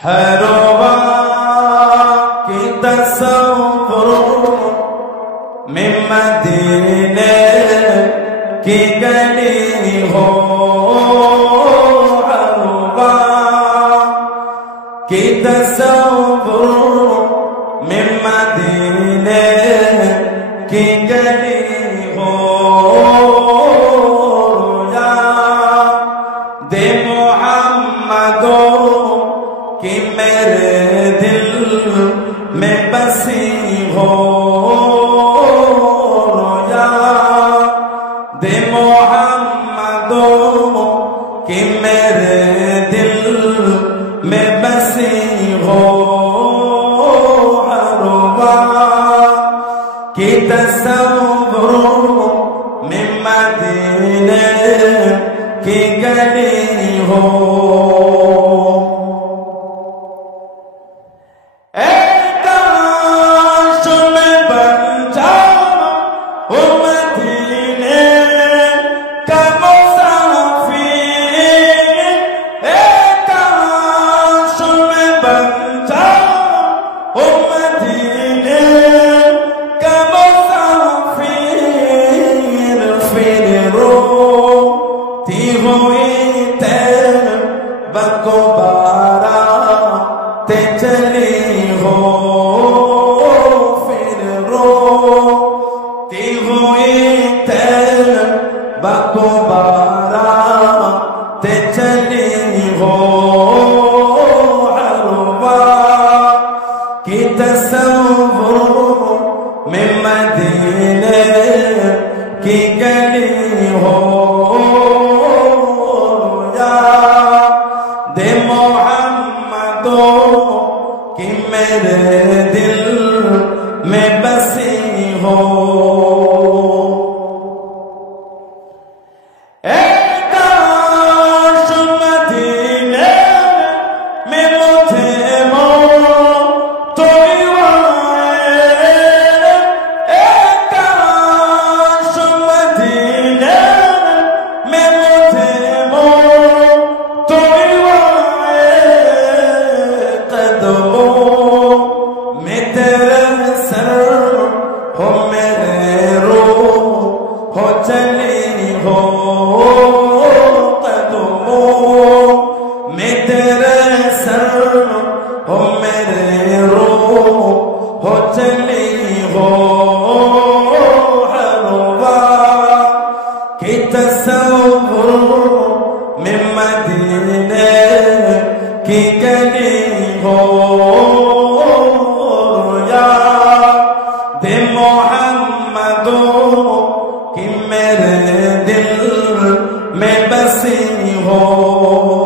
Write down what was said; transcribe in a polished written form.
ہر وقت کی تصور میں مدینے کی گلی ہو، ہر وقت کی تصور میں مدینے کی گلی ہو، یاد محمدو کہ میرے دل میں بسی ہو، یاد محمدو کہ میرے دل میں بسی ہو، ہر وقت کی تصور میں مدینے کی گلی ہو۔ چلی ہو پھر روتی ہوئی طیبہ کو بارات چلی ہو، ہر وقت کی تصور میں مدینے کی گلی ہو، یاد محمدو کہ میرے دل میں بسی ہو۔ اے کاش مدینے میں مجھے موت آئے، اے کاش مدینے میں مجھے موت آئے، قدموں میں تیرے سر ہو میرے روح ہو چلی ہو، قدموں میں تیرے سر ہو میرے روح ہو چلی ہو، ہر وقت کی تصور میں مدینے کی گلی ہو، یاد محمدو کہ میرے دل میں بسی ہو۔